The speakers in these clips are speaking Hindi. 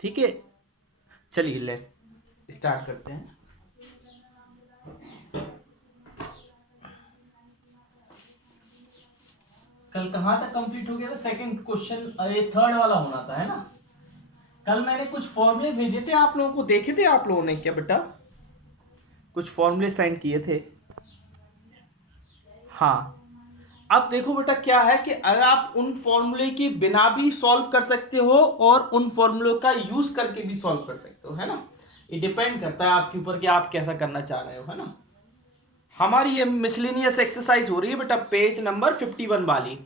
ठीक है, चलिए ले स्टार्ट करते हैं। कल कहाँ तक कंप्लीट हो गया था? सेकंड क्वेश्चन, ये थर्ड वाला होना था, है ना? कल मैंने कुछ फॉर्मूले भेजे थे आप लोगों को, देखे थे आप लोगों ने क्या बेटा? कुछ फॉर्मूले सेंड किए थे। हाँ, अब देखो बेटा क्या है कि अगर आप उन फॉर्मूले के बिना भी सॉल्व कर सकते हो और उन फॉर्मूलों का यूज करके भी सॉल्व कर सकते हो, है ना? ये डिपेंड करता है आपके ऊपर कि आप कैसा करना चाह रहे हो, है ना? हमारी ये मिसलेनियस एक्सरसाइज हो रही है बेटा पेज नंबर 51 वाली,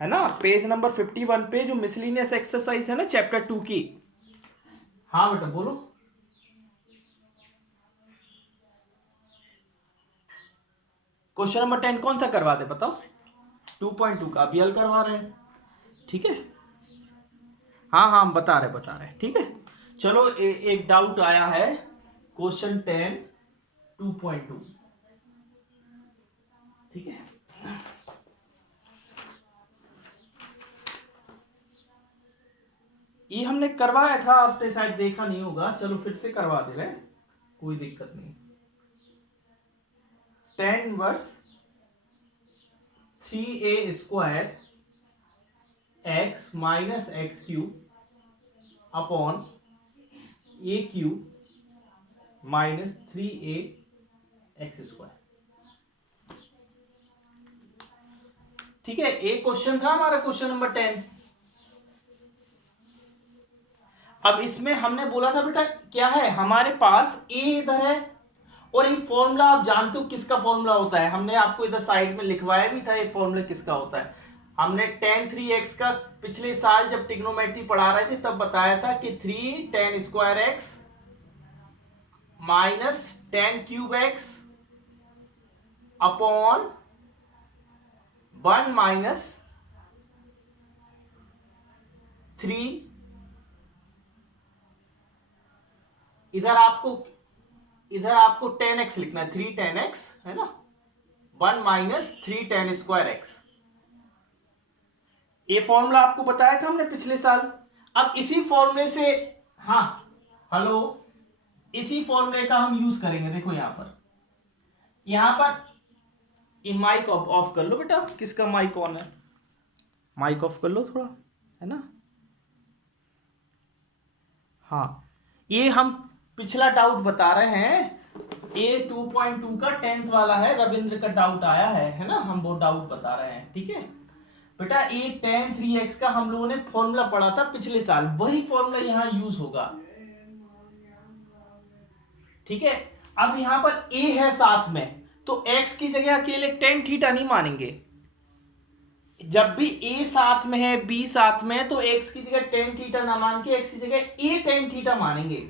है ना? पेज नंबर 51 पे जो मिसलेनियस एक्सरसाइज है ना चैप्टर 2 की। हाँ बेटा बोलो। क्वेश्चन नंबर 10 कौन सा करवा दे बताओ? 2.2 का अभी हल करवा रहे हैं, ठीक है? हाँ हाँ हम बता रहे, ठीक है। चलो एक डाउट आया है, क्वेश्चन 10 2.2, ठीक है। ये हमने करवाया था, आपने शायद देखा नहीं होगा, चलो फिर से करवा दे रहे, कोई दिक्कत नहीं। 10 inverse 3a square x minus x cube upon a cube minus 3a x square, ठीक है। एक क्वेश्चन था हमारा क्वेश्चन नंबर 10। अब इसमें हमने बोला था बेटा क्या है हमारे पास a इधर है और ये फॉर्मूला आप जानते हो किसका फॉर्मूला होता है, हमने आपको इधर साइड में लिखवाया भी था ये फॉर्मूला किसका होता है। हमने tan 3x का पिछले साल जब ट्रिग्नोमेट्री पढ़ा रहे थे तब बताया था कि 3 tan square x minus tan cube x upon 1 minus 3, इधर आपको tan x लिखना है, 3 tan x है ना, 1 माइनस 3 tan स्क्वायर एक्स। ये फॉर्मूला आपको बताया था हमने पिछले साल। अब इसी फॉर्मूले से, हाँ हेलो, इसी फॉर्मूले का हम यूज करेंगे। देखो यहां पर ये माइक ऑफ कर लो बेटा, किसका माइक ऑन है? माइक ऑफ कर लो थोड़ा, है ना? हाँ, ये हम पिछला डाउट बता रहे हैं, ये 2.2 का 10th वाला है, रविंद्र का डाउट आया है ना, हम वो डाउट बता रहे हैं, ठीक है बेटा। ये tan 3x का हम लोगों ने फॉर्मूला पढ़ा था पिछले साल, वही फॉर्मूला यहां यूज होगा, ठीक है। अब यहां पर a है साथ में, तो x की जगह अकेले tan थीटा नहीं मानेंगे। जब भी a साथ में है b साथ में है तो x की जगह tan थीटा ना मान के x की जगह a tan थीटा मानेंगे,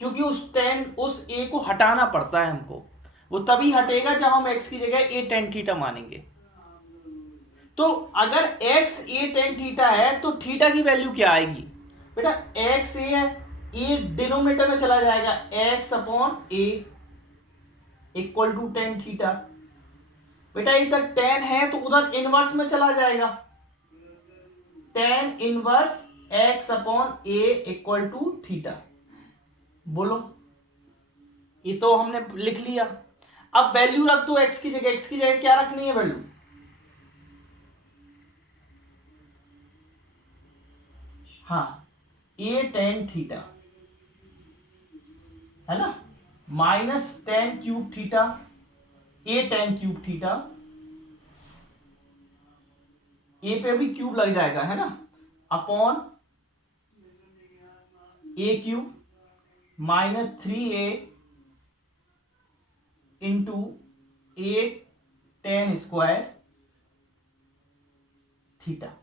क्योंकि उस a को हटाना पड़ता है हमको, वो तभी हटेगा जब हम x की जगह a tan थीटा मानेंगे। तो अगर x a tan थीटा है तो थीटा की वैल्यू क्या आएगी बेटा? x a है, a डिनोमिनेटर में चला जाएगा, x upon a equal to tan theta. बेटा इधर tan है तो उधर इनवर्स में चला जाएगा, tan inverse x upon a equal to theta. बोलो, ये तो हमने लिख लिया। अब वैल्यू रख दो x की जगह क्या रखनी है वैल्यू? हाँ, a tan थीटा, है ना, minus tan cube theta, a tan cube theta, a पे भी क्यूब लग जाएगा, है ना, upon a cube minus 3a into a tan square theta.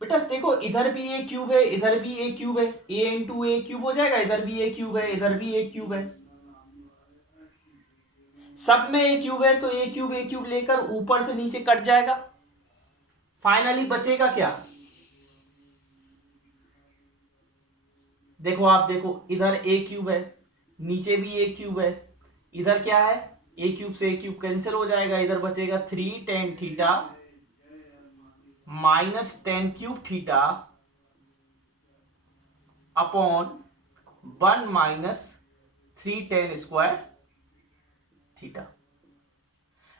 बेटा देखो इधर भी a क्यूब है, इधर भी a क्यूब है, a इंटू a क्यूब हो जाएगा, इधर भी a क्यूब है, इधर भी a क्यूब है, सब में a क्यूब है तो a क्यूब लेकर ऊपर से नीचे कट जाएगा, फाइनली बचेगा क्या? देखो आप देखो, इधर a क्यूब है, नीचे भी a क्यूब है, इधर क्या है, a क्यूब से a क्यूब कैंसिल हो जाएगा, इधर बचेगा 3 tan theta minus tan cube theta upon 1 minus 3 tan square theta.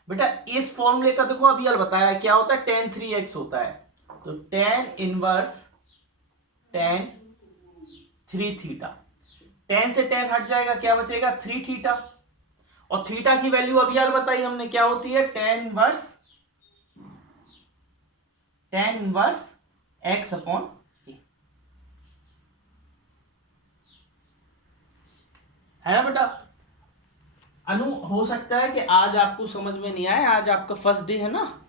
बेटा इस फॉर्मूले का देखो अभी यार बताया क्या होता है, tan 3x होता है, तो tan inverse tan 3 theta. tan से tan हट जाएगा, क्या बचेगा 3 थीटा, और थीटा की वैल्यू अभी यार बताई हमने क्या होती है, tan इनवर्स x अपॉन ए, है ना बेटा। अनु हो सकता है कि आज आपको समझ में नहीं आए, आज आपका फर्स्ट डे है ना,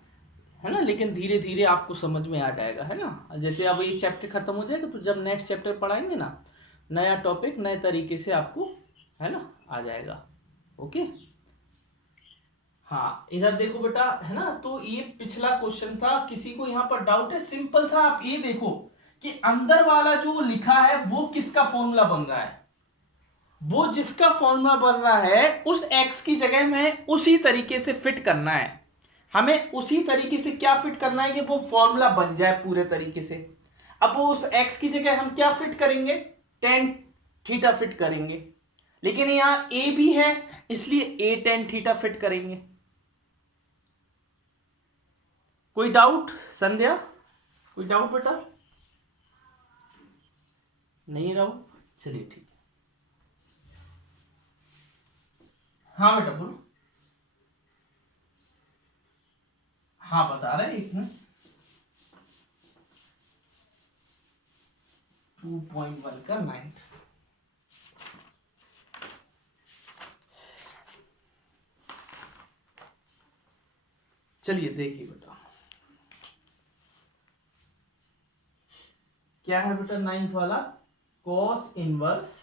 लेकिन धीरे धीरे आपको समझ में आ जाएगा, है ना। जैसे अब ये चैप्टर खत्म हो जाएगा तो जब नेक्स्ट चैप्टर पढ़ाएंगे ना, नया टॉपिक नए तरीके से आपको, है ना, आ जाएगा। ओके, हाँ इधर देखो बेटा, है ना, तो ये पिछला क्वेश्चन था, किसी को यहाँ पर डाउट है? सिंपल सा आप ये देखो कि अंदर वाला जो लिखा है वो किसका फॉर्मूला बन रहा है, वो जिसका फॉर्मूला बन रहा है उस x की जगह में उसी तरीके से फिट करना है, हमें उसी तरीके से क्या फिट करना है कि वो फॉर्मूला बन जाए पूरे तरीके से। अब वो उस x की जगह हम क्या फिट करेंगे, tan थीटा फिट करेंगे, लेकिन यहां a भी है इसलिए a tan थीटा फिट करेंगे। कोई डाउट संध्या, कोई डाउट बेटा? नहीं डाउट, चलिए ठीक है। हाँ बेटा बोलो। हाँ बता रहे, एक मिनट। 2.1 का 9th, चलिए देखिए बेटा क्या है बेटा 9th वाला, cos इनवर्स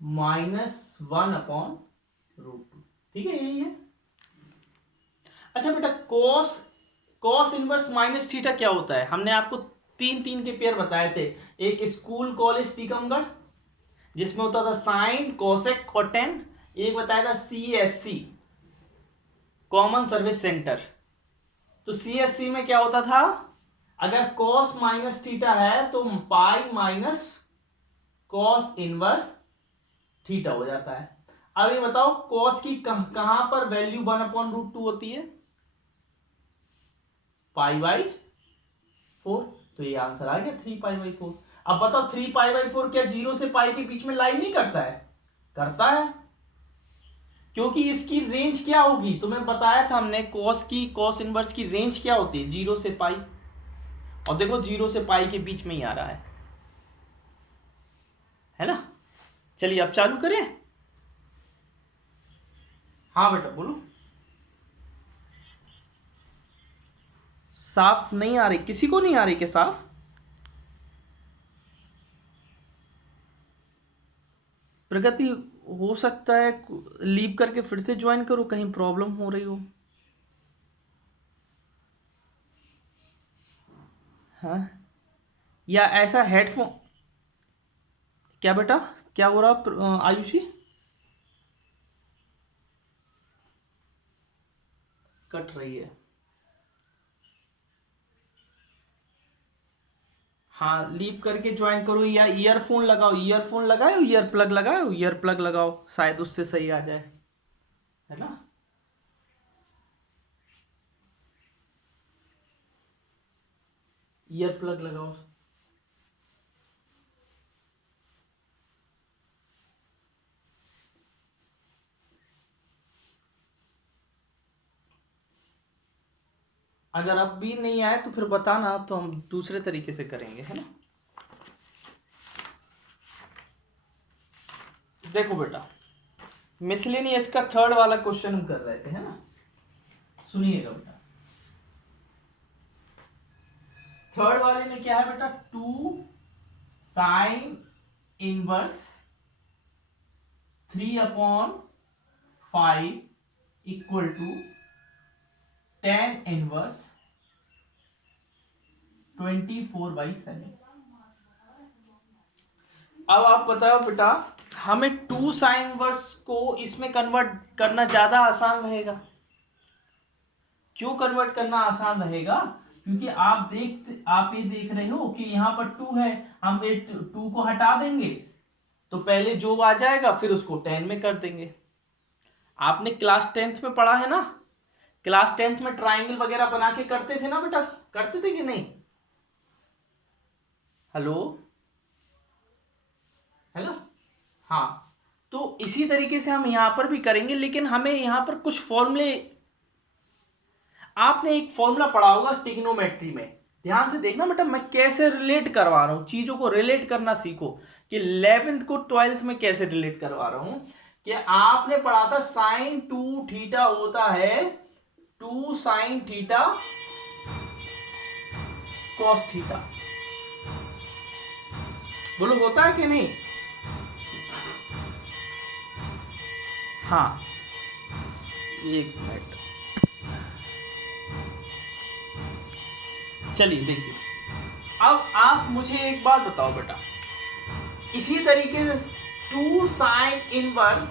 -1 अपॉन √2, ठीक है यही है। अच्छा बेटा cos इनवर्स माइनस थीटा क्या होता है, हमने आपको 3 के पेयर बताए थे, एक स्कूल कॉलेज टीकमगढ़ जिसमें होता था साइन कोसेक और टेन, एक बताया था CSC कॉमन सर्विस सेंटर। तो CSC में क्या होता था, अगर cos माइनस थीटा है तो pi minus cos inverse theta हो जाता है। अब ये बताओ cos की कहां पर वैल्यू 1/√2 होती है, π/4, तो ये आंसर आ गया 3π/4। अब बताओ 3π/4 क्या 0 से पाई के बीच में लाइन नहीं करता है? करता है, क्योंकि इसकी रेंज क्या होगी, तुम्हें बताया था हमने, cos इनवर्स की रेंज क्या होती है 0 से पाई, और देखो 0 से पाई के बीच में ही आ रहा है ना। चलिए अब चालू करें। हाँ बेटा बोलो। साफ नहीं आ रही, किसी को नहीं आ रही क्या साफ? प्रगति हो सकता है लीव करके फिर से ज्वाइन करो, कहीं प्रॉब्लम हो रही हो। हाँ, या ऐसा हेडफोन, क्या बेटा क्या हो रहा आयुषी? कट रही है। हाँ लीव करके ज्वाइन करो, या ईयरफोन लगाओ, ईयरफोन लगाओ, ईयर प्लग लगाओ, ईयर प्लग लगाओ, शायद उससे सही आ जाए, है ना। ईयर प्लग लगाओ। अगर अब भी नहीं आए तो फिर बताना, तो हम दूसरे तरीके से करेंगे, है ना। देखो बेटा मिसलेनियस का थर्ड वाला क्वेश्चन हम कर रहे थे, है ना, सुनिएगा बेटा। थर्ड वाले में क्या है बेटा, 2 sine inverse 3/5 equal to tan inverse 24/7। अब आप बताओ बेटा, हमें 2 साइन इनवर्स को इसमें कन्वर्ट करना ज्यादा आसान रहेगा। क्यों कन्वर्ट करना आसान रहेगा, क्योंकि आप ये देख रहे हो कि यहाँ पर 2 है, हम 2 को हटा देंगे तो पहले जो आ जाएगा फिर उसको 10 में कर देंगे। आपने क्लास 10th में पढ़ा है ना, क्लास 10th में ट्राइंगल वगैरह बना के करते थे ना बेटा, करते थे कि नहीं? हेलो हेलो, हाँ, तो इसी तरीके से हम यहां पर भी करेंगे, लेकिन हमें यहां पर कुछ फॉर्मूले, आपने एक फॉर्मूला पढ़ा होगा ट्रिग्नोमेट्री में, ध्यान से देखना बेटा मैं कैसे रिलेट करवा रहा हूं, चीजों को रिलेट करना सीखो कि 11th को 12th में कैसे रिलेट करवा रहा हूं। कि आपने पढ़ा था साइन 2 थीटा होता है 2 साइन थीटा कॉस थीटा, बोलो होता है कि नहीं? हाँ, एक मिनट, चलिए देखिए, अब आप मुझे एक बात बताओ बेटा, इसी तरीके से 2 साइन इनवर्स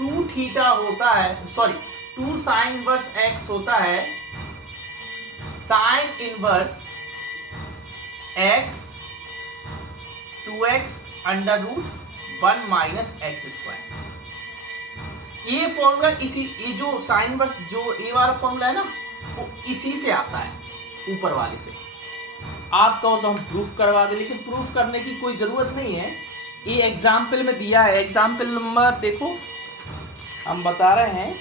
2 थीटा होता है, सॉरी 2 साइन इनवर्स एक्स होता है sine inverse x 2x under root 1 minus x square. ये फॉर्मूला ये जो साइन इनवर्स जो ये वाला फॉर्मूला है ना, वो इसी से आता है, ऊपर वाले से। आप कहो तो हम प्रूफ करवा दें, लेकिन प्रूफ करने की कोई जरूरत नहीं है, ये एग्जाम्पल में दिया है। एग्जाम्पल नंबर देखो, हम बता रहे हैं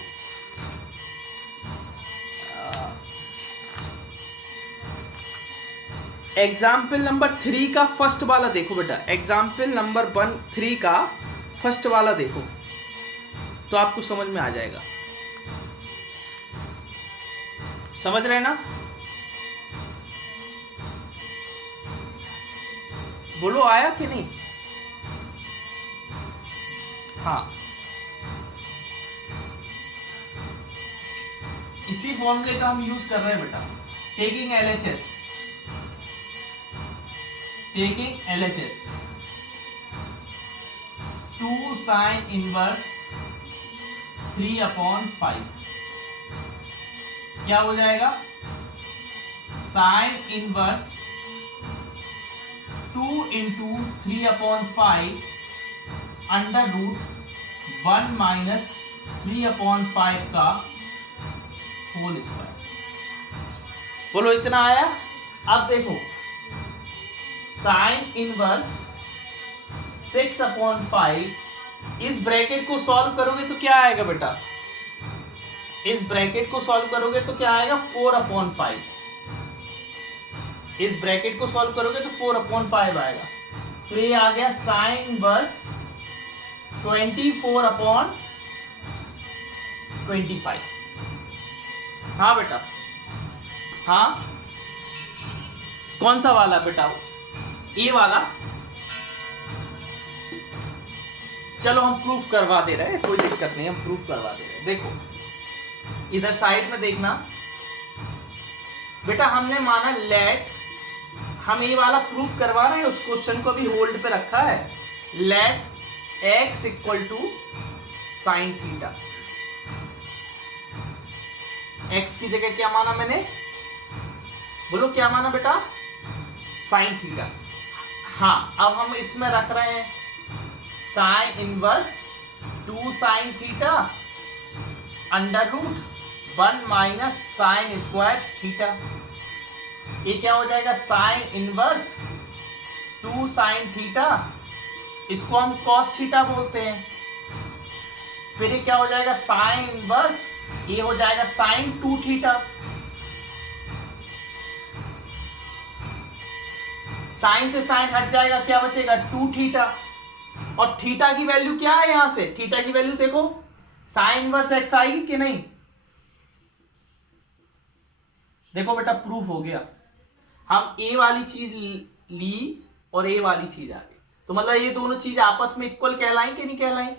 एग्जाम्पल नंबर 3 का फर्स्ट वाला देखो बेटा, एग्जाम्पल नंबर 3 का फर्स्ट वाला देखो तो आपको समझ में आ जाएगा। समझ रहे ना? बोलो आया कि नहीं? हाँ, इसी फॉर्मूले का हम यूज कर रहे हैं बेटा, टेकिंग LHS 2 साइन इनवर्स 3/5 क्या हो जाएगा? Sine inverse 2 into 3/5 under root 1 minus 3/5 का होल स्क्वायर। बोलो इतना आया? अब देखो साइन इनवर्स 6/5, इस ब्रैकेट को सॉल्व करोगे तो क्या आएगा बेटा? इस ब्रैकेट को सॉल्व करोगे तो क्या आएगा? 4/5। इस ब्रैकेट को सॉल्व करोगे तो 4/5 आएगा। तो ये आ गया साइन इनवर्स 24/25। हाँ बेटा, हाँ, कौन सा वाला बेटा? ये वाला। चलो हम प्रूफ करवा दे रहे हैं, कोई दिक्कत नहीं, हम प्रूफ करवा दे रहे हैं। देखो इधर साइड में देखना बेटा, हमने माना लेट, हम ये वाला प्रूफ करवा रहे हैं, उस क्वेश्चन को भी होल्ड पे रखा है। Let x equal to sine theta, x की जगह क्या माना मैंने? बोलो क्या माना बेटा? Sine theta. हाँ, अब हम इसमें रख रहे हैं sine inverse 2 sine theta under root 1 minus sine square theta. ये क्या हो जाएगा? साइन इनवर्स 2 साइन थीटा, इसको हम कॉस थीटा बोलते हैं। फिर ये क्या हो जाएगा? साइन इनवर्स, ये हो जाएगा साइन 2 थीटा। साइन से साइन हट जाएगा, क्या बचेगा? 2 थीटा। और थीटा की वैल्यू क्या है? यहां से थीटा की वैल्यू देखो, साइन इनवर्स एक्स आएगी कि नहीं? देखो बेटा प्रूफ हो गया, हम ए वाली चीज ली और ए वाली चीज आ गई, तो मतलब ये दोनों चीज आपस में इक्वल कहलाई कि नहीं कहलाई?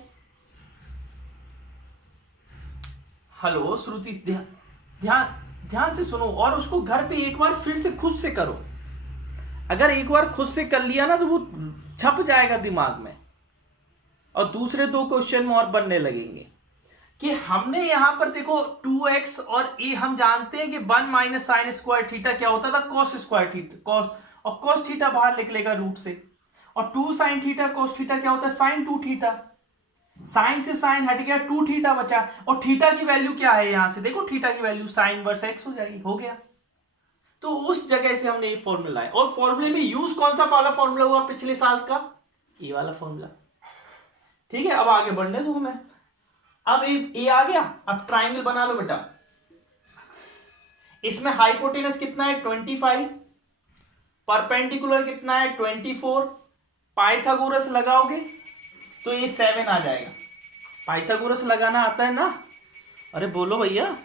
हेलो श्रुति, ध्यान से सुनो और उसको घर पे एक बार फिर से खुद से करो। अगर एक बार खुद से कर लिया ना तो वो छप जाएगा दिमाग में और दूसरे 2 क्वेश्चन में और बनने लगेंगे। कि हमने यहां पर देखो 2x और ए हम जानते हैं कि 1 माइनस साइन स्क्वायर थीटा क्या होता था, कॉस स्क्वायर थीटा, कॉस, और कॉस थीटा बाहर निकलेगा रूट से, और 2 साइन थीटा कॉस थीटा क्या होता है, साइन 2 थीटा, साइन से साइन हट गया, 2 थीटा बचा, और थीटा की वैल्यू क्या है यहां से देखो, थीटा की वैल्यू साइन वर्स एक्स हो जाएगी, हो गया। तो उस जगह से हमने ये फॉर्मूला है, और फॉर्मूले में यूज कौन सा वाला फॉर्मूला हुआ पिछले साल का, ये वाला फॉर्मूला। ठीक है, अब आगे बढ़ने दो मैं, अब ये आ गया, अब ट्राइंगल बना लो बेटा। इसमें हाइपोटेनस कितना है 25, परपेंडिकुलर कितना है 24, पाइथागोरस लगाओगे तो ये 7 आ जाएगा। पाइथागोरस लगाना आता है ना, अरे बोलो भैया।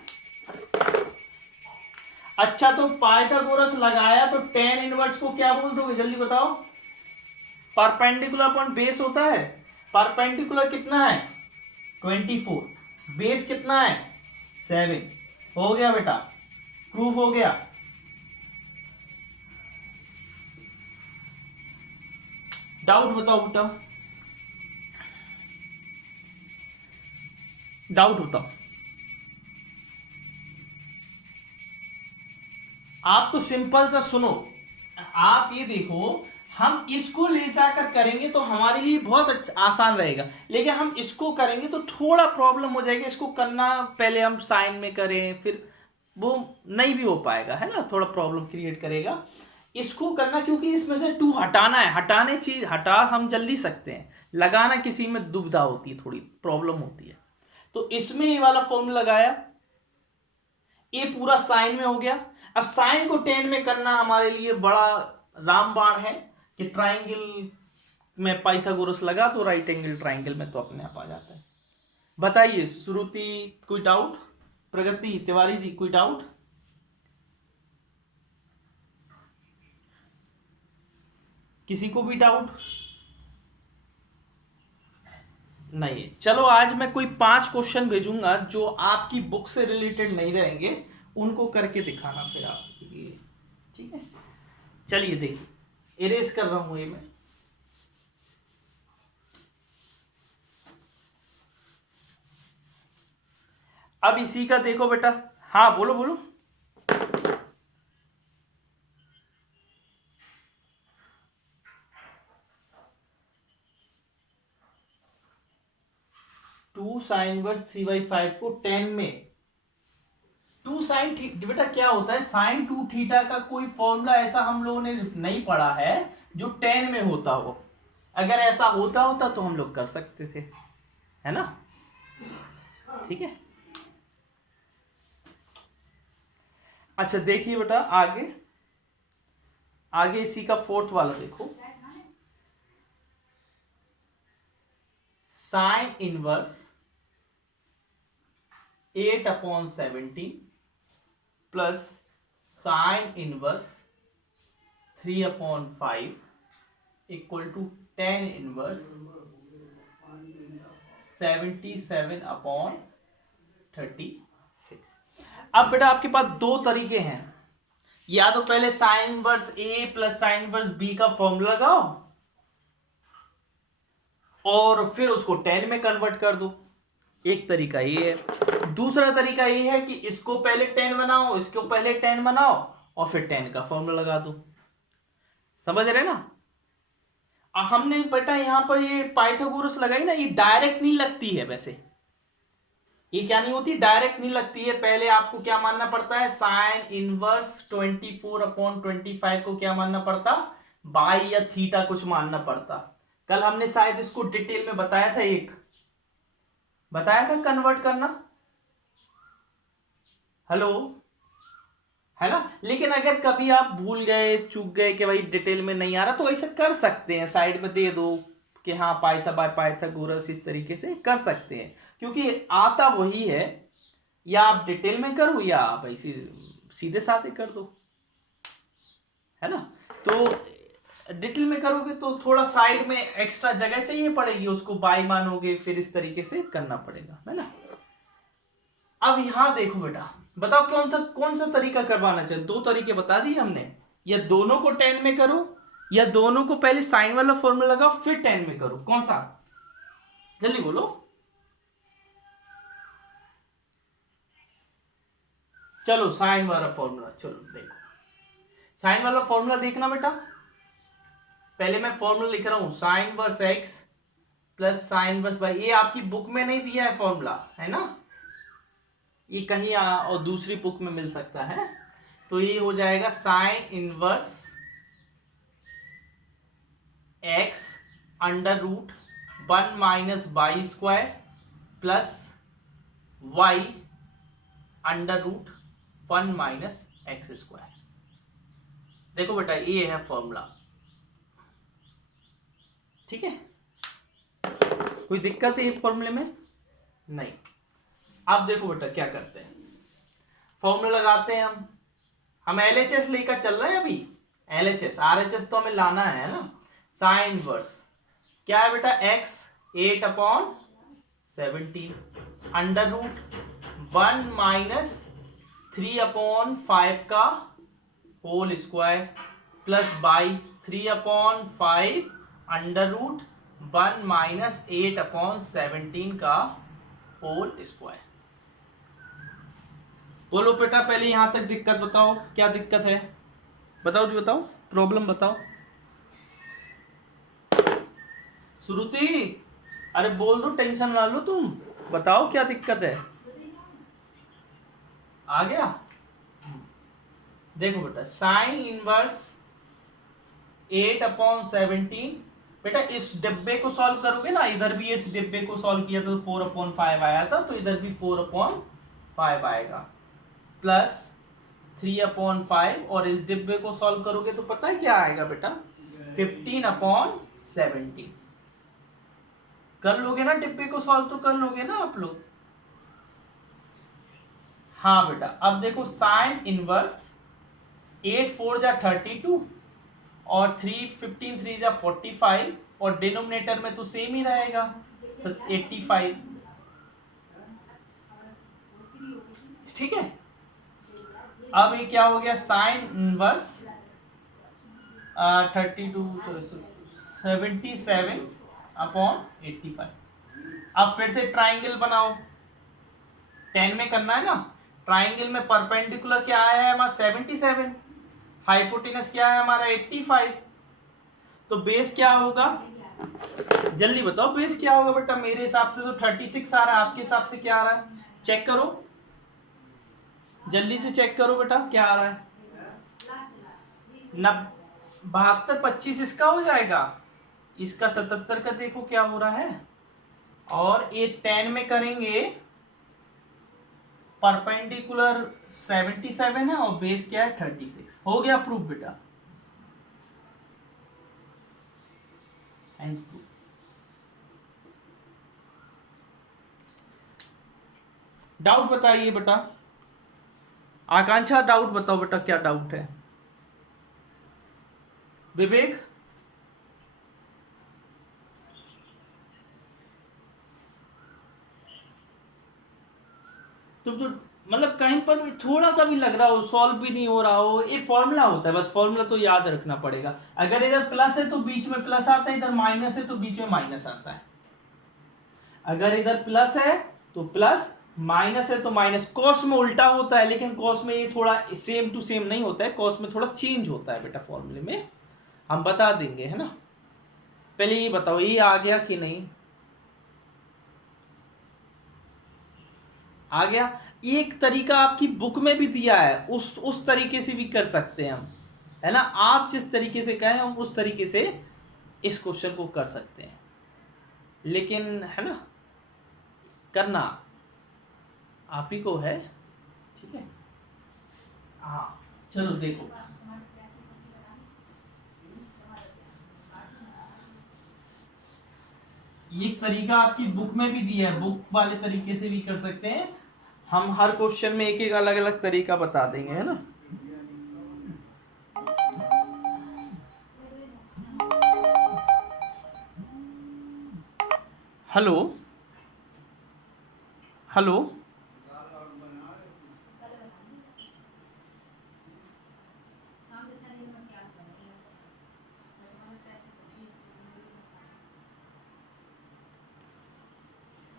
अच्छा, तो पाइथागोरस लगाया तो टेन इनवर्स को क्या बोल दोगे, जल्दी बताओ। परपेंडिकुलर अपॉन बेस होता है, परपेंडिकुलर कितना है 24, बेस कितना है 7, हो गया बेटा, प्रूव हो गया। डाउट बताओ बेटा, डाउट बताओ। आप तो सिंपल सा सुनो, आप ये देखो, हम इसको ले जाकर करेंगे तो हमारे लिए बहुत अच्छा आसान रहेगा, लेकिन हम इसको करेंगे तो थोड़ा प्रॉब्लम हो जाएगी। इसको करना पहले हम साइन में करें, फिर वो नहीं भी हो पाएगा, है ना, थोड़ा प्रॉब्लम क्रिएट करेगा इसको करना, क्योंकि इसमें से 2 हटाना है। हटाने चीज हटा हम जल्दी सकते हैं, लगाना किसी में दुविधा होती है, थोड़ी प्रॉब्लम होती है। तो इसमें ये वाला फॉर्मूला लगाया, ये पूरा साइन में हो गया। अब साइन को 10 में करना हमारे लिए बड़ा रामबाण है कि ट्राइंगल में पाइथागोरस लगा तो राइट एंगल ट्राइंगल में तो अपने आप आ जाता है। बताइए श्रुति, कोई डाउट? प्रगति तिवारी जी, कोई डाउट? किसी को भी डाउट नहीं है? चलो आज मैं कोई 5 क्वेश्चन भेजूंगा जो आपकी बुक से रिलेटेड नहीं रहेंगे, उनको करके दिखाना फिर आपके लिए, ठीक है? चलिए देखिए, इरेज कर रहा हूं ये मैं। अब इसी का देखो बेटा, हाँ बोलो बोलो। टू साइन वर्स 3/5 को 10 में, 2 साइन बेटा क्या होता है, साइन 2 थीटा का कोई फॉर्मूला ऐसा हम लोगों ने नहीं पढ़ा है जो 10 में होता हो। अगर ऐसा होता तो हम लोग कर सकते थे, है ना? ठीक है, अच्छा देखिए बेटा, आगे आगे इसी का 4th वाला देखो, sine inverse 8/17 plus sine inverse 3/5 equal to 10 inverse 77/36। अब बेटा आपके पास 2 तरीके हैं, या तो पहले साइन इनवर्स ए प्लस साइन इनवर्स बी का फॉर्मूला लगाओ और फिर उसको 10 में कन्वर्ट कर दो, एक तरीका ये है। दूसरा तरीका ये है कि इसको पहले 10 बनाओ, इसको पहले 10 बनाओ और फिर 10 का फॉर्मूला लगा दो। समझ रहे ना? हमने बेटा यहां पर ये पाइथागोरस लगाई ना, ये डायरेक्ट नहीं लगती है, वैसे ये क्या नहीं होती, डायरेक्ट नहीं लगती है। पहले आपको क्या मानना पड़ता है, साइन इनवर्स 24/25 को क्या मानना पड़ता, बाई या थीटा कुछ मानना पड़ता। कल हमने शायद इसको डिटेल में बताया था, एक बताया था कन्वर्ट करना, हेलो, है ना? लेकिन अगर कभी आप भूल गए, चूक गए कि भाई डिटेल में नहीं आ रहा, तो ऐसा कर सकते हैं, साइड में दे दो कि हाँ पाइथा बाय पाइथागोरस, इस तरीके से कर सकते हैं, क्योंकि आता वही है। या आप डिटेल में करो या आप ऐसे सीधे साधे कर दो, है ना? तो डिटेल में करोगे तो थोड़ा साइड में एक्स्ट्रा जगह चाहिए पड़ेगी, उसको बाय मानोगे, फिर इस तरीके से करना पड़ेगा, है ना? अब यहां देखो बेटा, बताओ कौन सा तरीका करवाना चाहिए? 2 तरीके बता दिए हमने, या दोनों को 10 में करो, या दोनों को पहले साइन वाला फॉर्मूला लगाओ फिर 10 में करो, कौन सा? जल्दी बोलो। चलो साइन वाला फॉर्मूला, चलो देखो साइन वाला फॉर्मूला देखना बेटा। पहले मैं फॉर्मूला लिख रहा हूं, sine inverse x plus sine inverse y. ये आपकी बुक में नहीं दिया है फॉर्मूला, है ना, ये कहीं और दूसरी बुक में मिल सकता है। तो ये हो जाएगा sine inverse x under root 1 minus y square plus y under root 1 minus x square. देखो बेटा ये है फॉर्मूला, ठीक है, कोई दिक्कत है फॉर्मूले में? नहीं। अब देखो बेटा क्या करते हैं, फॉर्मूला लगाते हैं हम एलएचएस लेकर चल रहे हैं अभी, एलएचएस आरएचएस तो हमें लाना है ना। साइन इनवर्स क्या है बेटा, एक्स 8/17 अंडर रूट 1 माइनस 3/5 का whole square plus y 3/5 under root 1 minus 8/17 का होल स्क्वायर। बोलो बेटा पहले यहां तक दिक्कत बताओ, क्या दिक्कत है बताओ जी, बताओ प्रॉब्लम बताओ। श्रुति अरे बोल दो, टेंशन ना लो तुम, बताओ क्या दिक्कत है। आ गया? देखो बेटा साइन इनवर्स 8/17, बेटा इस डिब्बे को सॉल्व करोगे ना, इधर भी इस डिब्बे को सॉल्व किया तो 4/5 आया था, तो इधर भी 4/5 आएगा प्लस 3/5, और इस डिब्बे को सॉल्व करोगे तो पता है क्या आएगा बेटा, 15/17। कर लोगे ना डिब्बे को सॉल्व, तो कर लोगे ना आप लोग। हाँ बेटा अब देखो साइन इनवर्स 8 4 जा 32 और 3 15 3 जा 45, और डिनोमिनेटर में तो सेम ही रहेगा 85, ठीक है। अब ये क्या हो गया, साइन इनवर्स 77/85। अब फिर से ट्राइंगल बनाओ, 10 में करना है ना। ट्राइंगल में परपेंडिकुलर क्या आया है हमारा 77, हाइपोटेनस क्या है हमारा 85, तो बेस क्या होगा, जल्दी बताओ बेस क्या होगा बेटा। मेरे हिसाब से तो 36 आ रहा है, आपके हिसाब से क्या आ रहा है, चेक करो जल्दी से, चेक करो बेटा क्या आ रहा है। 72 25 इसका हो जाएगा, इसका 77 का देखो क्या हो रहा है, और ये 10 में करेंगे परपेंडिकुलर 77 है और बेस क्या है 36। हो गया प्रूफ बेटा, डाउट बताइए बेटा, आकांक्षा डाउट बताओ बेटा, क्या डाउट है विवेक। तुम तो मतलब कहीं पर भी थोड़ा सा भी लग रहा हो, सॉल्व भी नहीं हो रहा हो, ये फॉर्मूला होता है, बस फॉर्मूला तो याद रखना पड़ेगा। अगर इधर प्लस है तो बीच में प्लस आता है, इधर माइनस है तो बीच में माइनस आता है। अगर इधर प्लस है तो प्लस, माइनस है तो माइनस। कॉस में उल्टा होता है, लेकिन कॉस में ये थोड़ा सेम टू सेम नहीं होता है, कॉस में थोड़ा चेंज होता है बेटा, फॉर्मूले में हम बता देंगे, है ना। पहले ये बताओ ये आ गया कि नहीं, आ गया। एक तरीका आपकी बुक में भी दिया है, उस तरीके से भी कर सकते हैं हम, है ना। आप जिस तरीके से कहें हम उस तरीके से इस क्वेश्चन को कर सकते हैं, लेकिन है ना करना आप ही को है, ठीक है। हाँ चलो देखो, ये तरीका आपकी बुक में भी दिया है, बुक वाले तरीके से भी कर सकते हैं हम। हर क्वेश्चन में एक एक अलग अलग तरीका बता देंगे, है ना। हेलो हेलो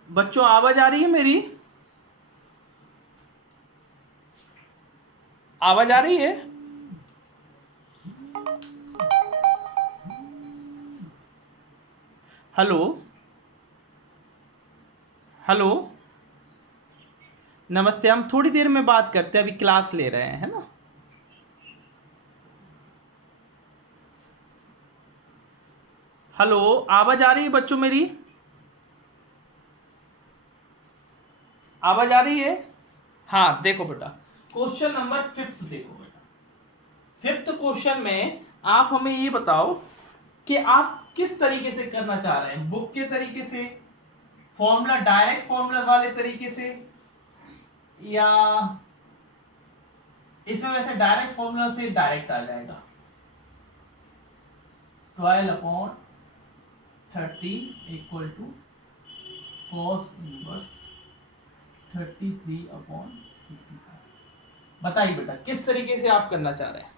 बच्चों आवाज आ रही है मेरी? आवाज आ रही है? हेलो हेलो, नमस्ते। हम थोड़ी देर में बात करते हैं, अभी क्लास ले रहे हैं, है ना। हेलो, आवाज आ रही है बच्चों मेरी? आवाज आ रही है? हाँ देखो बेटा, क्वेश्चन नंबर 5 देखो बेटा। 5th क्वेश्चन में आप हमें ये बताओ कि आप किस तरीके से करना चाह रहे हैं, बुक के तरीके से, फॉर्मूला डायरेक्ट फॉर्मूला वाले तरीके से, या इसमें वैसे डायरेक्ट फॉर्मूला से डायरेक्ट आ जाएगा 12/13 इक्वल टू cos इनवर्स 33/65। बताइए बेटा किस तरीके से आप करना चाह रहे हैं।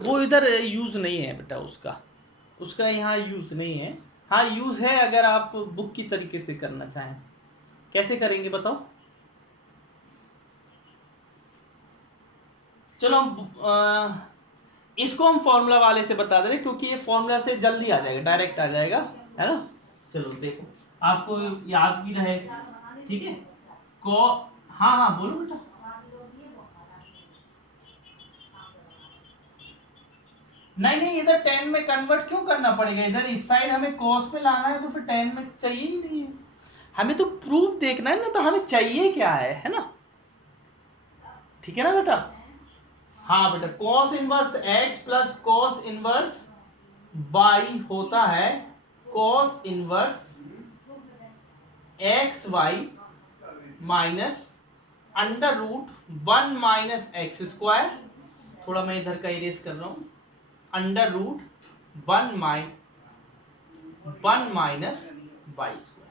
वो इधर यूज नहीं है बेटा, उसका यहाँ यूज नहीं है। हाँ यूज है अगर आप बुक की तरीके से करना चाहें। कैसे करेंगे बताओ? चलो इसको हम फॉर्मूला वाले से बता दे रहे क्योंकि ये फॉर्मूला से जल्दी आ जाएगा, डायरेक्ट आ जाएगा, है ना। चलो देखो, आपको याद भी रहे, ठीक है। हाँ हाँ बोलो बेटा। नहीं, इधर 10 में कन्वर्ट क्यों करना पड़ेगा, इधर इस साइड हमें cos में लाना है तो फिर 10 में चाहिए ही नहीं है। हमें तो प्रूफ देखना है ना, तो हमें चाहिए क्या है ना। ठीक है ना बेटा। हाँ बेटा, cos inverse x plus cos inverse y होता है cos inverse x y minus under root 1 minus x square, थोड़ा मैं इधर का इरेज कर रहा हूं, under root 1 minus y square.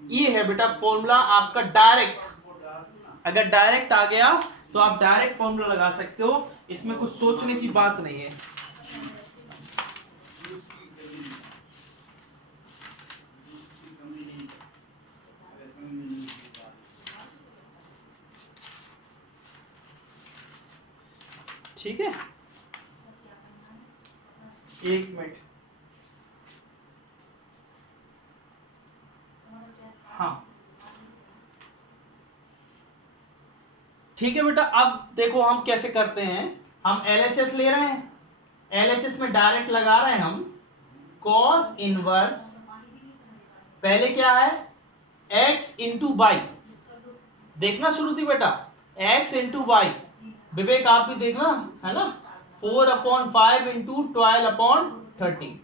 ये है बेटा फॉर्मूला आपका डायरेक्ट। अगर डायरेक्ट आ गया तो आप डायरेक्ट फॉर्मूला लगा सकते हो, इसमें कुछ सोचने की बात नहीं है। ठीक है, एक मिनट। हाँ ठीक है बेटा, अब देखो हम कैसे करते हैं। हम LHS ले रहे हैं, LHS में डायरेक्ट लगा रहे हैं हम cos इनवर्स, पहले क्या है x इंटू वाई, देखना शुरू थी बेटा, x इंटू वाई, विवेक आप भी देखना, है ना। 4/5 इंटू 12/13।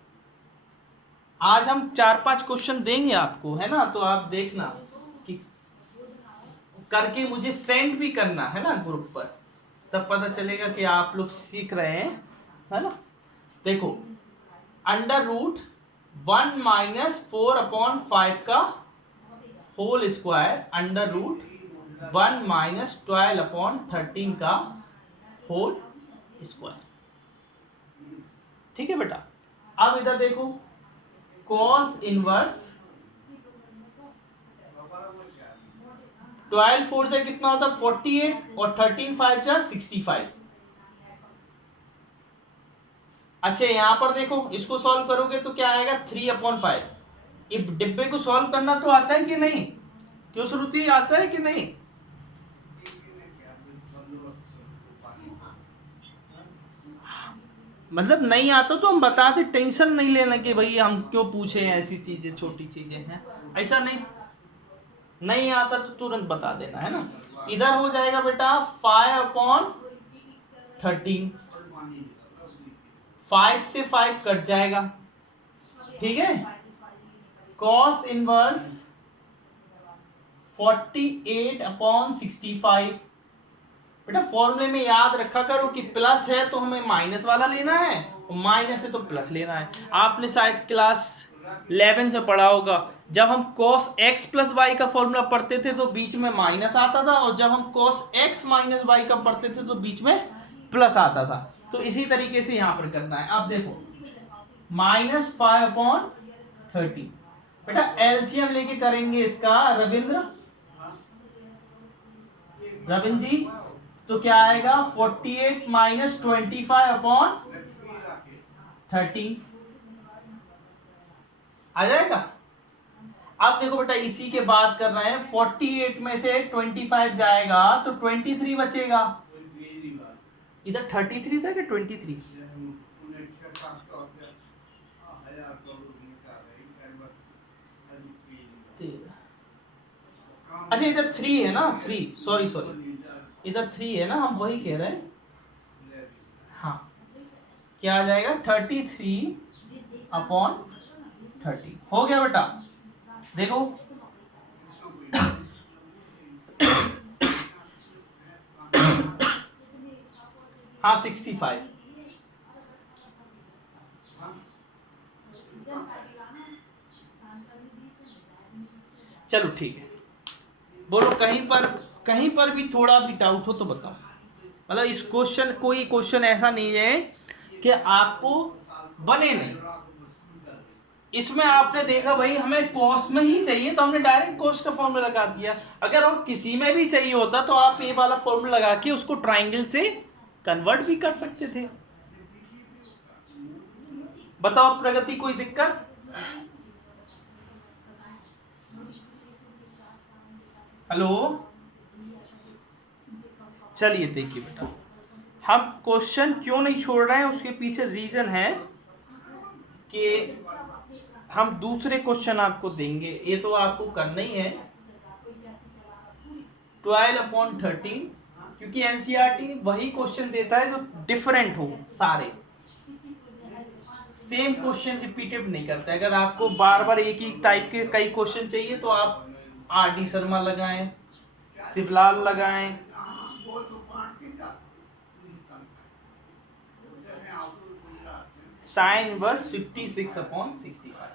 आज हम 4-5 क्वेश्चन देंगे आपको, है ना, तो आप देखना कि करके मुझे सेंड भी करना है ना ग्रुप पर, तब पता चलेगा कि आप लोग सीख रहे हैं, है ना। देखो अंडर रूट 1 माइनस 4/5 का whole square under root 1 minus 12/13 का होल स्क्वायर। ठीक है बेटा। अब इधर देखो cos इनवर्स 12 4 जा कितना होता है 48 और 13 5 जा 65। अच्छा यहां पर देखो, इसको सॉल्व करोगे तो क्या आएगा 3/5। ये डिब्बे को सॉल्व करना तो आता है कि नहीं, क्यों श्रुति आता है कि नहीं? मतलब नहीं आता तो हम बताते, टेंशन नहीं लेना कि भाई हम क्यों पूछे हैं ऐसी चीजें, छोटी चीजें हैं, ऐसा नहीं आता तो तुरंत बता देना, है ना। इधर हो जाएगा बेटा 5/13, 5 से 5 कट जाएगा, ठीक है। cos inverse 48/65। बेटा फॉर्मूले में याद रखा करो कि प्लस है तो हमें माइनस वाला लेना है, और माइनस है तो प्लस लेना है। आपने शायद क्लास 11 से पढ़ा होगा, जब हम cos x प्लस वाई का फॉर्मूला पढ़ते थे तो बीच में माइनस आता था, और जब हम cos x माइनस वाई का पढ़ते थे तो बीच में प्लस आता था। तो इसी तरीके से यहां पर करना है। अब देखो -5/13 बेटा एलसीएम लेके करेंगे इसका रविंद्र जी, तो क्या आएगा 48 माइनस 25 अपॉन 30 आ जाएगा। अब देखो बेटा इसी के बात कर रहे हैं, 48 में से 25 जाएगा तो 23 बचेगा। इधर 33 था कि 23? अच्छा इधर 3 है ना, 3 सॉरी इधर 3 है ना, हम वही कह रहे हैं। हाँ क्या आ जाएगा 33 अपॉन 30 हो गया बेटा। देखो हाँ 65। चलो ठीक है, बोलो कहीं पर भी थोड़ा भी डाउट हो तो बताओ। मतलब इस क्वेश्चन, कोई क्वेश्चन ऐसा नहीं है कि आपको बने नहीं। इसमें आपने देखा भाई हमें कॉस में ही चाहिए तो हमने डायरेक्ट कॉस का फॉर्मूला लगा दिया। अगर और किसी में भी चाहिए होता तो आप ये वाला फॉर्मूला लगा के उसको ट्राइंगल से कन्वर्ट भी कर सकते थे। बताओ प्रगति, कोई दिक्कत? हेलो, चलिए देखिए बेटा, हम क्वेश्चन क्यों नहीं छोड़ रहे हैं उसके पीछे रीजन है कि हम दूसरे क्वेश्चन आपको देंगे, ये तो आपको करना ही है 12/13, क्योंकि एनसीईआरटी वही क्वेश्चन देता है जो डिफरेंट हो, सारे सेम क्वेश्चन रिपीटेड नहीं करता है। अगर आपको बार बार एक ही टाइप के कई क्वेश्चन चाहिए तो आप आर.डी. शर्मा लगाएं, शिवलाल लगाएं, साइन इनवर्स 56/65।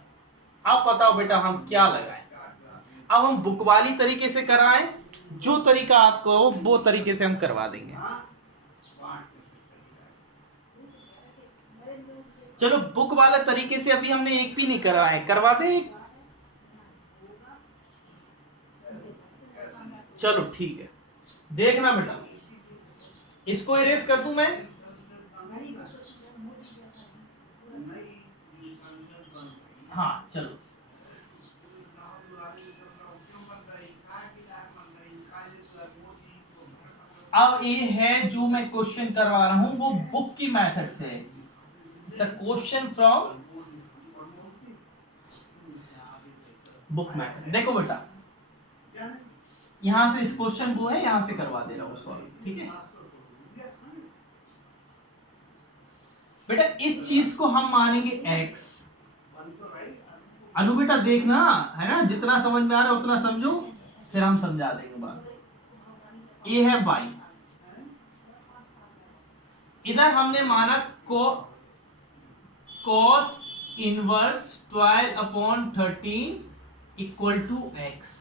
अब बताओ बेटा हम क्या लगाएं? अब हम बुक वाली तरीके से कराएं, जो तरीका आपको हो वो तरीके से हम करवा देंगे। चलो बुक वाला तरीके से अभी हमने एक भी नहीं करवाया, करवा दें। चलो ठीक है, देखना बेटा, इसको इरेज कर दूं मैं। हाँ चलो, अब ये है जो मैं क्वेश्चन करवा रहा हूं वो बुक की मेथड से है। It's a question from book method. देखो बेटा यहां से इस क्वेश्चन को है, यहां से करवा दे रहा हूं सॉल्व, ठीक है बेटा। इस चीज को हम मानेंगे x। अनु बेटा देखना है ना, जितना समझ में आ रहा है उतना समझो, फिर हम समझा देंगे बात। ये है y, इधर हमने माना cos inverse 12/13 equal to x।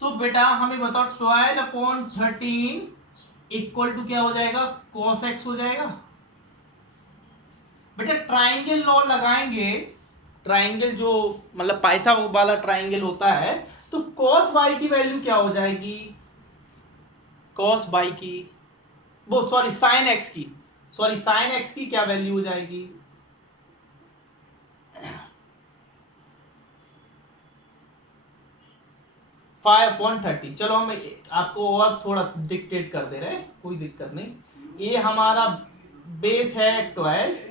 तो बेटा हमें बताओ 12/13 इक्वल टू क्या हो जाएगा, cos x हो जाएगा। बेटा ट्राइंगल लॉ लगाएंगे, ट्राइंगल जो मतलब पाइथागोरस वाला ट्राइंगल होता है, तो cos y की वैल्यू क्या हो जाएगी, cos y की वो सॉरी sin x की, sin x की क्या वैल्यू हो जाएगी, 5/30। चलो हम आपको और थोड़ा डिक्टेट कर दे रहे हैं, कोई दिक्कत नहीं। ये हमारा बेस है 12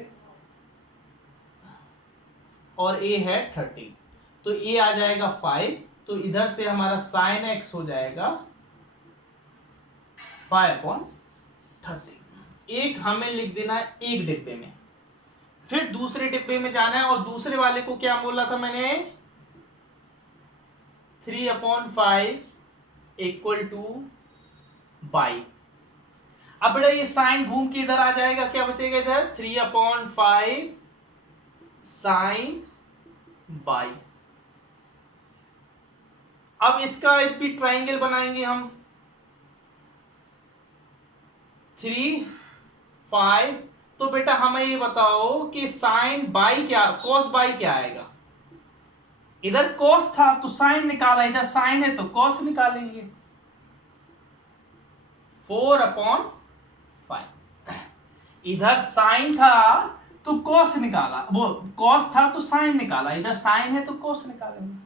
और ए है 30, तो ये आ जाएगा 5, तो इधर से हमारा sin x हो जाएगा 5/30। एक हमें लिख देना है एक डिब्बे में, फिर दूसरे डिब्बे में जाना है और दूसरे वाले को क्या बोला था मैंने, 3/5 इक्वल टू बाई। अब बेटा ये साइन घूम के इधर आ जाएगा, क्या बचेगा इधर 3/5 साइन बाई। अब इसका एक भी ट्राइंगल बनाएंगे हम, 3, 5 तो बेटा हमें ये बताओ कि साइन बाई क्या, कॉस बाई क्या आएगा। इधर कॉस था तो साइन निकाला, इधर साइन है तो कॉस निकालेंगे। 4/5। इधर साइन था तो कॉस निकाला, वो कॉस था तो साइन निकाला, इधर साइन है तो कॉस निकालेंगे।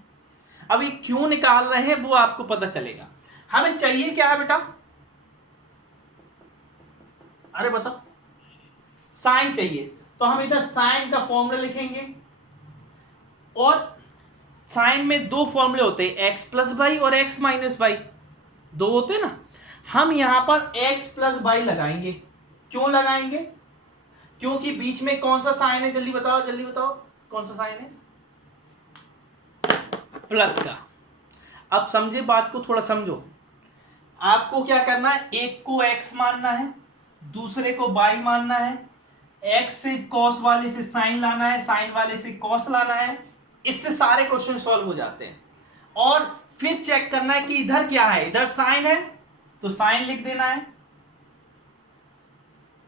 अब ये क्यों निकाल रहे हैं वो आपको पता चलेगा। हमें चाहिए क्या है बेटा, अरे बताओ, साइन चाहिए, तो हम इधर साइन का फॉर्मूला लिखेंगे। और साइन में दो फॉर्मूले होते हैं, एक्स प्लस बाई और एक्स माइनस बाई, दो होते हैं ना। हम यहां पर एक्स प्लस बाई लगाएंगे। क्यों लगाएंगे, क्योंकि बीच में कौन सा साइन है, जल्दी बताओ जल्दी बताओ, कौन सा साइन है, प्लस का। अब समझे बात को, थोड़ा समझो। आपको क्या करना है, एक को x मानना है, दूसरे को y मानना है। x से cos वाले से sin लाना है, sin वाले से cos लाना है। इससे सारे क्वेश्चन सॉल्व हो जाते हैं। और फिर चेक करना है कि इधर क्या है, इधर sin है तो sin लिख देना है,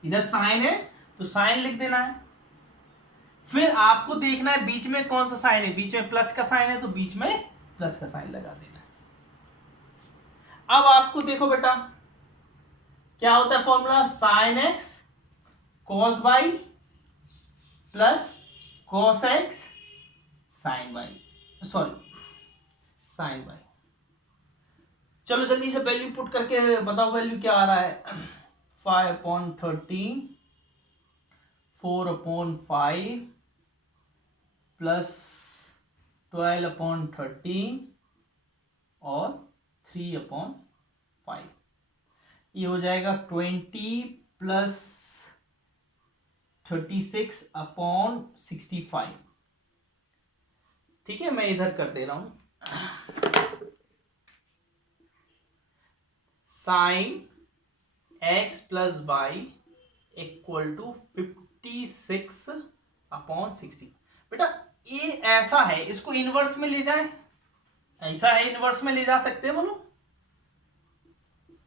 इधर sin है तो sin लिख देना है। फिर आपको देखना है बीच में कौन सा साइन है, बीच में प्लस का साइन है तो बीच में प्लस का साइन लगा देना है। अब आपको देखो बेटा क्या होता है formula, sine x cos y plus cos x sine y, sorry sine y. चलो जल्दी से वैल्यू पुट करके बताओ वैल्यू क्या आ रहा है। 5/13, 4/5 प्लस 12/13 और 3/5। ये हो जाएगा 20 प्लस 36/65। ठीक है, मैं इधर कर दे रहा हूं, sine x plus y equal to 56/60। बेटा ये ऐसा है, इसको इनवर्स में ले जाएं, ऐसा है इनवर्स में ले जा सकते हैं, बोलो,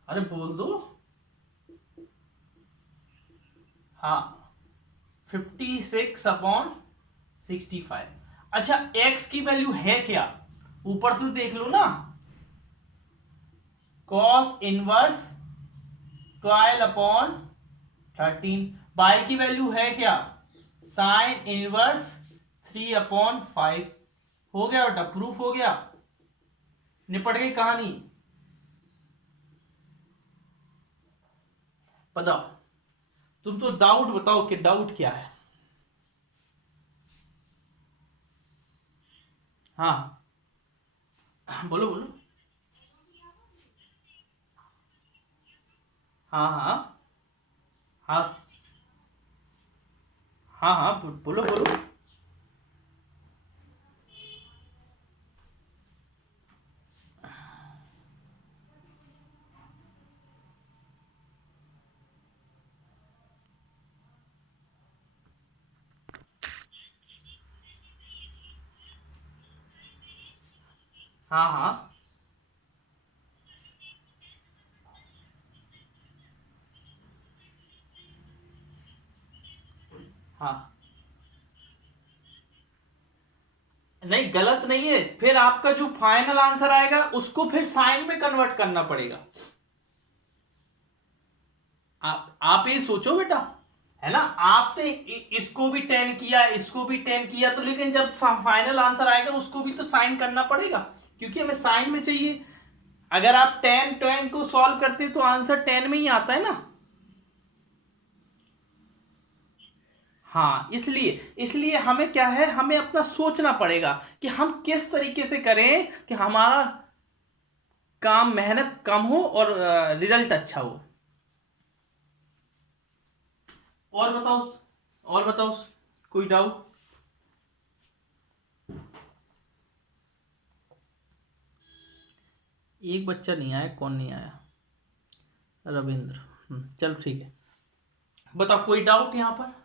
अरे बोल दो, हाँ 56/65। अच्छा x की वैल्यू है क्या, ऊपर से देख लो ना, cos इनवर्स 12/13। बाई की वैल्यू है क्या, साइन इनवर्स 3/5। हो गया बेटा, प्रूफ हो गया, निपट गई कहानी। बताओ, तुम तो डाउट बताओ कि डाउट क्या है। हाँ बोलो बोलो, हाँ हाँ हाँ हाँ हाँ बोलो बोलो। हाँ हाँ हाँ, नहीं गलत नहीं है, फिर आपका जो फाइनल आंसर आएगा उसको फिर साइन में कन्वर्ट करना पड़ेगा। आप ये सोचो बेटा, है ना, आपने इसको भी 10 किया, इसको भी 10 किया, तो लेकिन जब फाइनल आंसर आएगा उसको भी तो साइन करना पड़ेगा, क्योंकि हमें साइन में चाहिए। अगर आप 10 को सॉल्व करते तो आंसर 10 में ही आता है ना। हाँ, इसलिए इसलिए हमें क्या है, हमें अपना सोचना पड़ेगा कि हम किस तरीके से करें कि हमारा काम, मेहनत कम हो और रिजल्ट अच्छा हो। और बताओ, और बताओ, कोई डाउट। एक बच्चा नहीं आया, कौन नहीं आया, रविंद्र। चलो ठीक है, बताओ कोई डाउट यहां पर।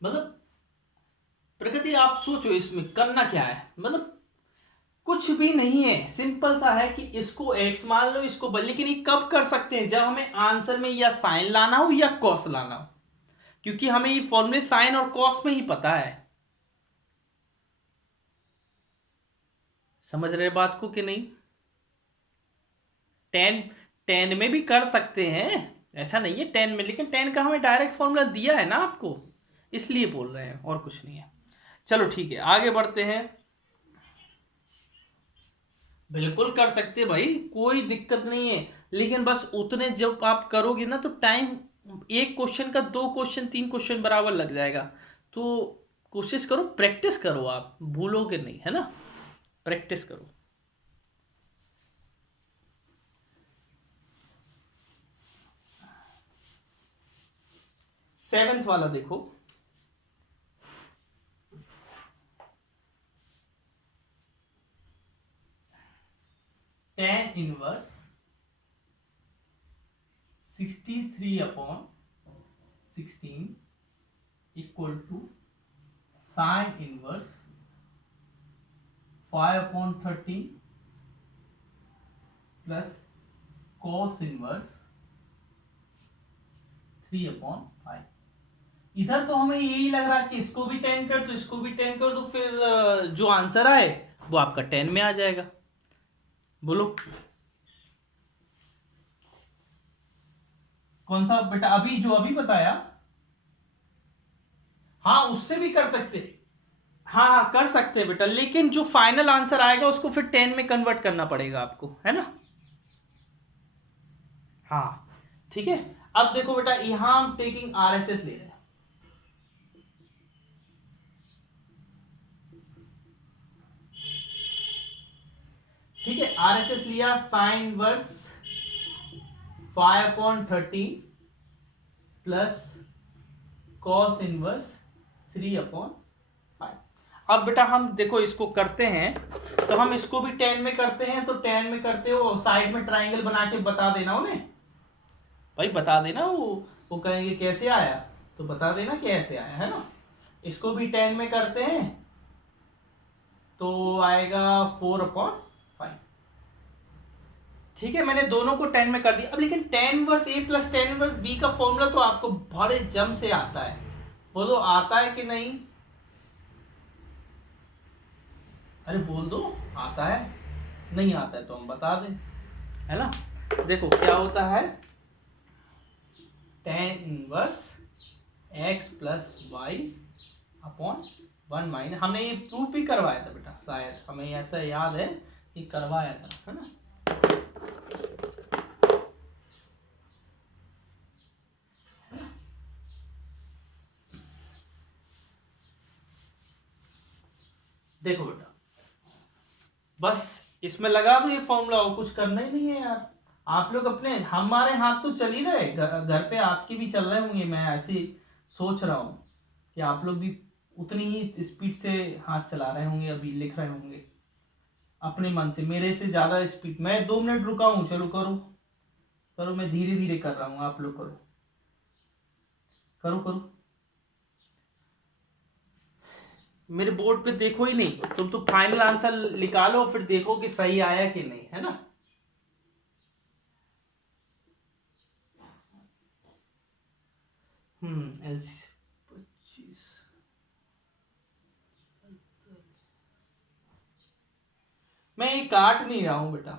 मतलब प्रगति, आप सोचो इसमें करना क्या है, मतलब कुछ भी नहीं है, सिंपल सा है कि इसको x मान लो, इसको लेकिन ये कब कर सकते हैं, जब हमें आंसर में या साइन लाना हो या कॉस लाना हो, क्योंकि हमें ये फॉर्मूले साइन और कॉस में ही पता है। समझ रहे बात को कि नहीं? टेन, टेन में भी कर सकते हैं, ऐसा नहीं है टेन में, लेकिन टेन का हमें डायरेक्ट फॉर्मूला दिया है ना आपको, इसलिए बोल रहे हैं, और कुछ नहीं है। चलो ठीक है, आगे बढ़ते हैं। बिल्कुल कर सकते भाई, कोई दिक्कत नहीं है, लेकिन बस उतने जब आप करोगे ना तो टाइम, एक क्वेश्चन का 2 क्वेश्चन 3 क्वेश्चन बराबर लग जाएगा। तो कोशिश करो, प्रैक्टिस करो, आप भूलोगे नहीं, है ना, प्रैक्टिस करो। सेवेंथ वाला देखो, tan inverse 63/16 equal to sine inverse 5/13 plus cos inverse 3/5। इधर तो हमें यही लग रहा है कि इसको भी 10 कर तो इसको भी 10 कर, तो फिर जो आंसर आए वो आपका 10 में आ जाएगा। बोलो कौन सा बेटा, अभी जो अभी बताया? हाँ उससे भी कर सकते, हाँ हाँ कर सकते हैं बेटा, लेकिन जो फाइनल आंसर आएगा उसको फिर 10 में कन्वर्ट करना पड़ेगा आपको, है ना। हाँ ठीक है। अब देखो बेटा, यहां हम टेकिंग आरएचएस ले रहे हैं, ठीक है, आरएचएस लिया, sine verse 5/13 plus cos inverse 3/5। अब बेटा हम देखो इसको करते हैं, तो हम इसको भी 10 में करते हैं, तो 10 में करते हो साइड में ट्राइंगल बना के बता देना उन्हें, भाई बता देना, वो कहेंगे कैसे आया, तो बता देना कैसे आया, है ना। इसको भी 10 में करते हैं तो आएगा 4/5। ठीक है, मैंने दोनों को 10 में कर दिया। अब लेकिन tan inverse a plus tan inverse b का फॉर्मूला तो आपको बड़े जम से आता है, बोलो आता है कि नहीं? अरे बोल दो, आता है? नहीं आता है तो हम बता दें, है ना। देखो क्या होता है, tan inverse x plus y upon 1 minus, हमने ये प्रूफ भी करवाया था बेटा, शायद हमें ऐसा याद है कि करवाया था, है ना। देखो बेटा, बस इसमें लगा दो ये फॉर्मूला, और कुछ करना ही नहीं है यार। आप लोग अपने, हमारे हाथ तो चल ही रहे, घर पे आपके भी चल रहे होंगे, मैं ऐसे सोच रहा हूँ कि आप लोग भी उतनी ही स्पीड से हाथ चला रहे होंगे, अभी लिख रहे होंगे अपने मन से, मेरे से ज्यादा स्पीड। मैं 2 मिनट रुका हूँ, चलो करो करो, मैं धीरे धीरे कर रहा हूँ, आप लोग करो करो करो। मेरे बोर्ड पे देखो ही नहीं, तुम तो फाइनल आंसर निकालो, फिर देखो कि सही आया कि नहीं, है ना। एलसी 25, मैं ये काट नहीं रहा हूं बेटा,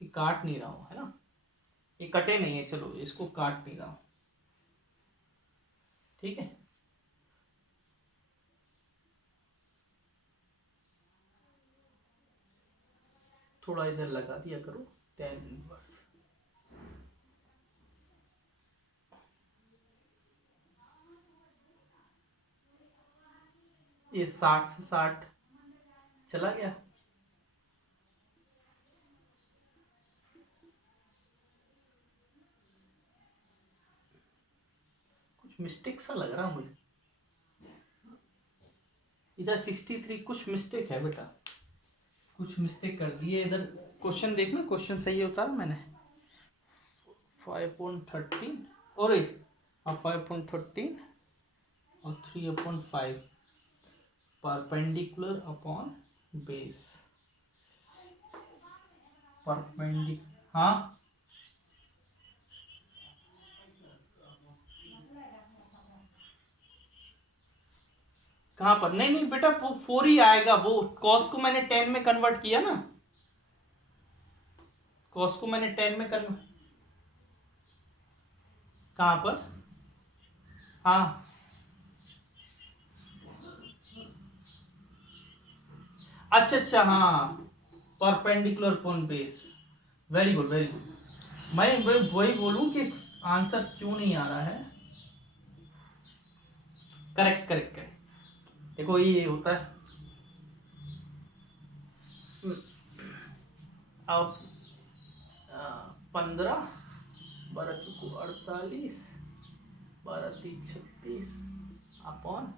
ये काट नहीं रहा हूं, है ना, ये कटे नहीं है, चलो इसको काट नहीं रहा हूं, ठीक है। थोड़ा इधर लगा दिया करो, tan इनवर्स, ये 60 से 60 चला गया, कुछ मिस्टेक सा लग रहा मुझे, इधर 63 कुछ मिस्टेक है बेटा, कुछ मिस्टेक कर दिए इधर। क्वेश्चन देखना, क्वेश्चन सही होता है मैंने 5/13 और 5/13 और 3/5 परपेंडिकुलर अपॉन बेस परपेंडिकुलर, हाँ कहाँ पर? नहीं नहीं बेटा, वो 4 ही आएगा। वो कॉस को मैंने 10 में कन्वर्ट किया ना, कॉस को मैंने 10 में कन्वर्ट। कहाँ पर? हाँ अच्छा अच्छा, हाँ perpendicular upon base. Very good very good. मैं वही बोलूं कि आंसर क्यों नहीं आ रहा है। Correct correct correct. देखो ये होता है। अब 15 12 को 48, 12 36 अपॉन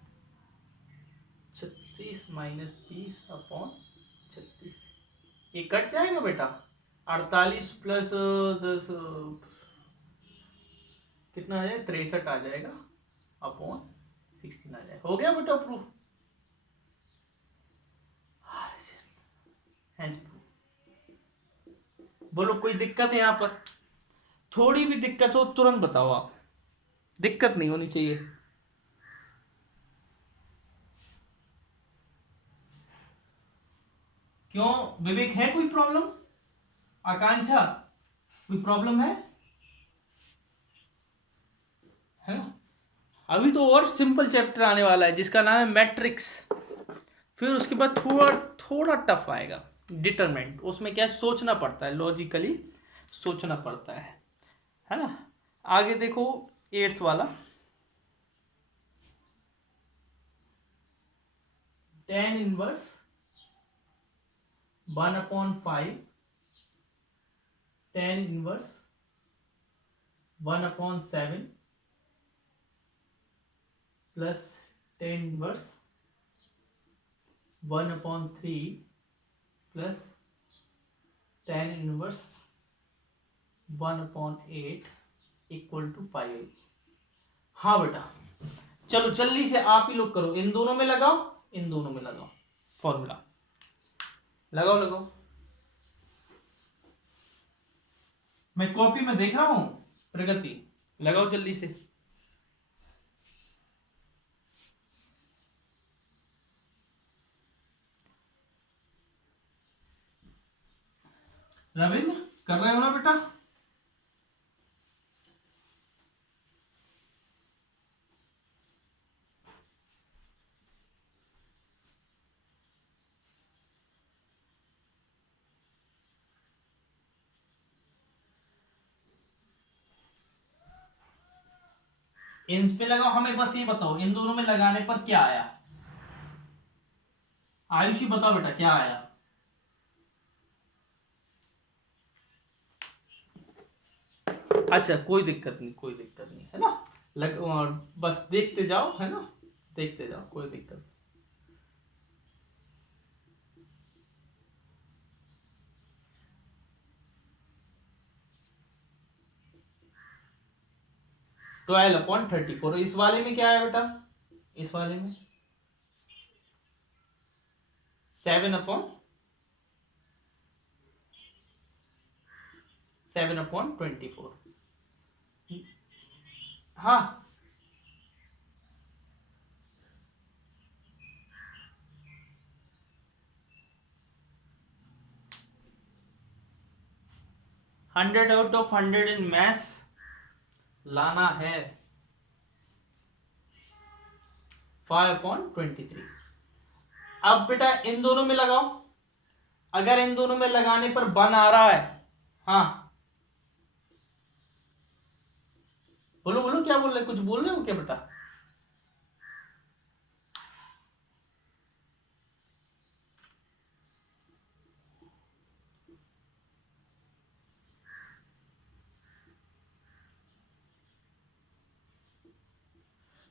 36 माइनस 20 अपॉन 36। ये कट जाएगा बेटा। 48 प्लस 10 कितना आ जाएगा? 63 आ जाएगा अपॉन 16 आ जाएगा। हो गया बेटा प्रूफ। बोलो कोई दिक्कत है यहाँ पर? थोड़ी भी दिक्कत हो तुरंत बताओ आप, दिक्कत नहीं होनी चाहिए। क्यों विवेक, है कोई प्रॉब्लम? आकांक्षा, कोई प्रॉब्लम है ना? अभी तो और सिंपल चैप्टर आने वाला है जिसका नाम है मैट्रिक्स। फिर उसके बाद थोड़ा थोड़ा टफ आएगा डिटरमिनेंट। उसमें क्या है, सोचना पड़ता है, लॉजिकली सोचना पड़ता है ना? आगे देखो 8th वाला, tan इनवर्स 1/5, tan इनवर्स 1/7 प्लस tan इनवर्स 1/3 प्लस tan inverse 1/8 equal to pi. हाँ बेटा, चलो जल्दी से आप ही लोग करो। इन दोनों में लगाओ, इन दोनों में लगाओ फॉर्मूला, लगाओ लगाओ। मैं कॉपी में देख रहा हूं प्रगति, लगाओ जल्दी से। रविंद्र कर रहे हो ना बेटा? इन पे लगाओ। हमें बस ये बताओ इन दोनों में लगाने पर क्या आया? आयुषी बताओ बेटा क्या आया? अच्छा कोई दिक्कत नहीं, कोई दिक्कत नहीं है ना। और बस देखते जाओ, है ना, देखते जाओ, कोई दिक्कत। 12/34। इस वाले में क्या है बेटा? इस वाले में 7/24। हाँ 100 आउट ऑफ 100 इन मैथ्स लाना है 5/23। अब बेटा इन दोनों में लगाओ। अगर इन दोनों में लगाने पर 1 आ रहा है, हाँ बोलो बोलो, क्या बोल रहे, कुछ बोल रहे हो क्या बेटा?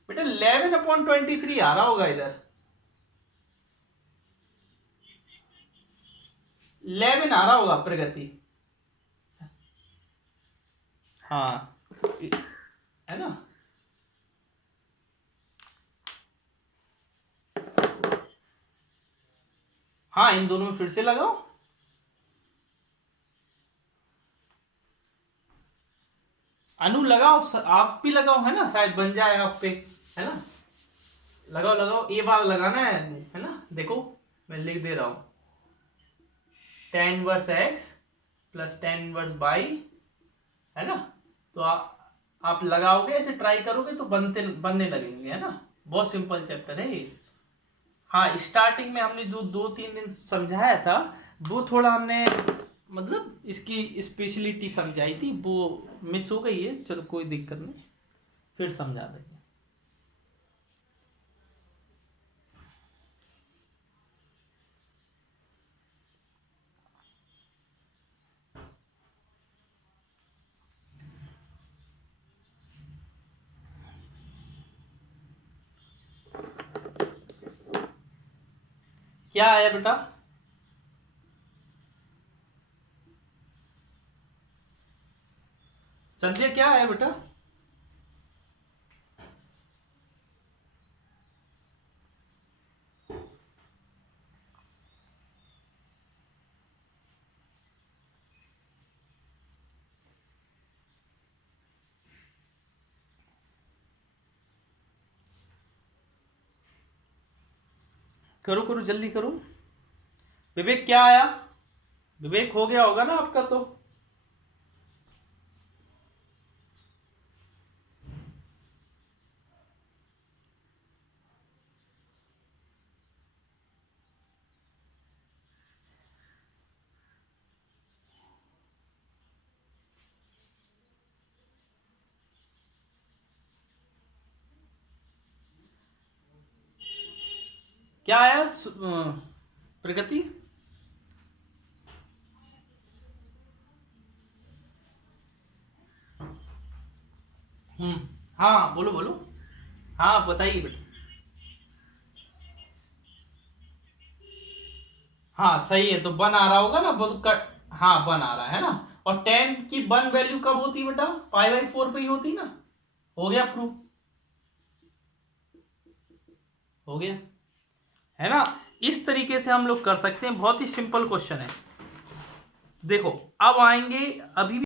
बेटा 11/23 आ रहा होगा इधर। 11 आ रहा होगा प्रगति, हाँ है ना? हाँ, इन दोनों में फिर से लगाओ। अनु लगाओ, आप भी लगाओ, है ना, शायद बन जाए आप पे, है ना। लगाओ लगाओ, ये बार लगाना है ना। देखो मैं लिख दे रहा हूं, tan inverse x plus tan inverse y, है ना। तो आप लगाओगे, ऐसे ट्राई करोगे तो बनने लगेंगे, है ना। बहुत सिंपल चैप्टर है ये। हाँ, स्टार्टिंग में हमने जो 2-3 दिन समझाया था, वो थोड़ा हमने मतलब इसकी स्पेशलिटी समझाई थी, वो मिस हो गई है। चलो कोई दिक्कत नहीं, फिर समझा देंगे। क्या आया बेटा? संजय क्या आया बेटा? करो करो, जल्दी करो। विवेक क्या आया? विवेक हो गया होगा ना आपका तो। क्या आया प्रगति? हाँ बोलो बोलो। हाँ बताइए बेटा। हाँ सही है, तो बन आ रहा होगा ना, बहुत कट। हाँ बन आ रहा है ना। और 10 की बन वैल्यू कब होती है बेटा? π/4 पे ही होती ना। हो गया प्रूफ, हो गया, है ना। इस तरीके से हम लोग कर सकते हैं, बहुत ही सिंपल क्वेश्चन है। देखो अब आएंगे, अभी भी